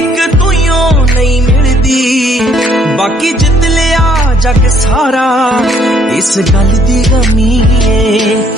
एक तूं नहीं मिलदी बाकी जित लिया जग सारा इस गल दी गमी है